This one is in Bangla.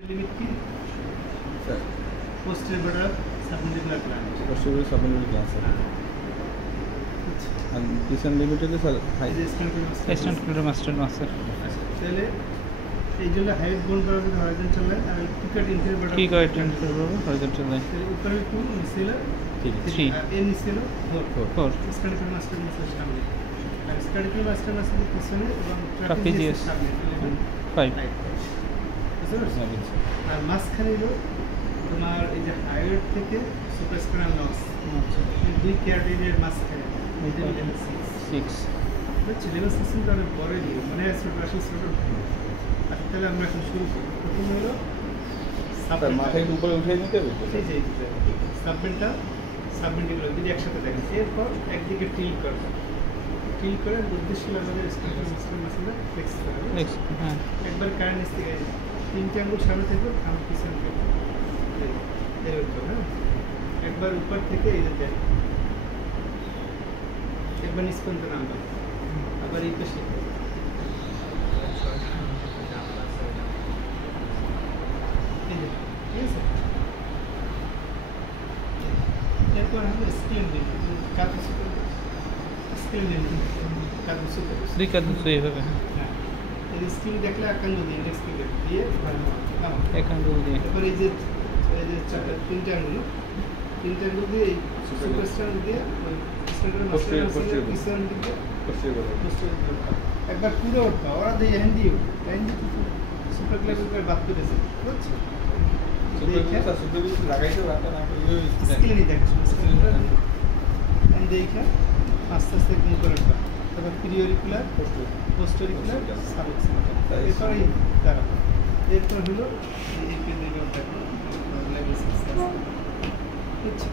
लिमिट की posterior submandibular gland. Posterior submandibular gland, sir. And this unlimited is high. Sternocleidomastoid muscle. তাহলে এই জন্য হাইট বোন করা হবে হরিজন্টাল লাইন আর টিকেট ইন্টারভাল কি কয় ইন্টারভাল হরিজন্টাল লাইন উপরে 2 নিচে 3 এর নিচে 4 স্ট্রাটিকুলার মাস্টার সামনে আর স্ট্রাটিকুলার মাস্টার মাসের পিছনে এবং ট্রাপিজিয়াস সামনে 5 আর মাঝখানে হলো তোমার এই যে হাইট থেকে সুপারস্পাইনাল নস এই দুই ক্যারোটিডের মাঝখানে 6 বুঝছি লেভেল সিস্টেমটা অনেক বড় দিয়ে মানে ছোট আসলে ছোট আচ্ছা তাহলে আমরা এখন শুরু করি প্রথম হলো মাথায় উপরে উঠিয়ে নিতে হবে সাবমেন্টিকুলার যদি একসাথে দেখেন এরপর একদিকে টিল্ট করবে টিল্ট করে উদ্দেশ্য আমাদের স্ট্রাটিকুলার মাসলটা ফ্লেক্স করবে হ্যাঁ একবার কারেন্ট থেকে তিনটে আঙ্গুল সামনে থেকে আর পিছনে থেকে এরকম হ্যাঁ একবার উপর থেকে এই যে একবার নিচ পর্যন্ত নামবে আবার এই পাশে এরপর আমরা স্ক্রিন দিই কাগজ স্ক্রিন দিই কাগজ দুই কাগজ এইভাবে হ্যাঁ এই স্ক্রিন দেখলে একাঙ্গ দিয়ে ইন্ডেক্স ফিঙ্গার দিয়ে একাঙ্গ দিয়ে এরপর এই যে তিনটে আঙ্গুল দিয়ে এই সুপারস্টার দিয়ে স্ট্যান্ডার্ড মাস্টার পিছন দিকে একবার পুরো উঠবা ওরা দিয়ে হ্যান্ডি সুপার ক্লাসের বাদ করেছে বুঝছো লাগাইতে পারতো না স্ক্রিনে দেখছো দেখে আস্তে আস্তে মুখ করে তারপর প্রিওরিকুলার পোস্টেরিকুলার সাবএক্সিলার এরপরে দাঁড়াবো এরপর হলো এই পেজের দেখো বুঝছো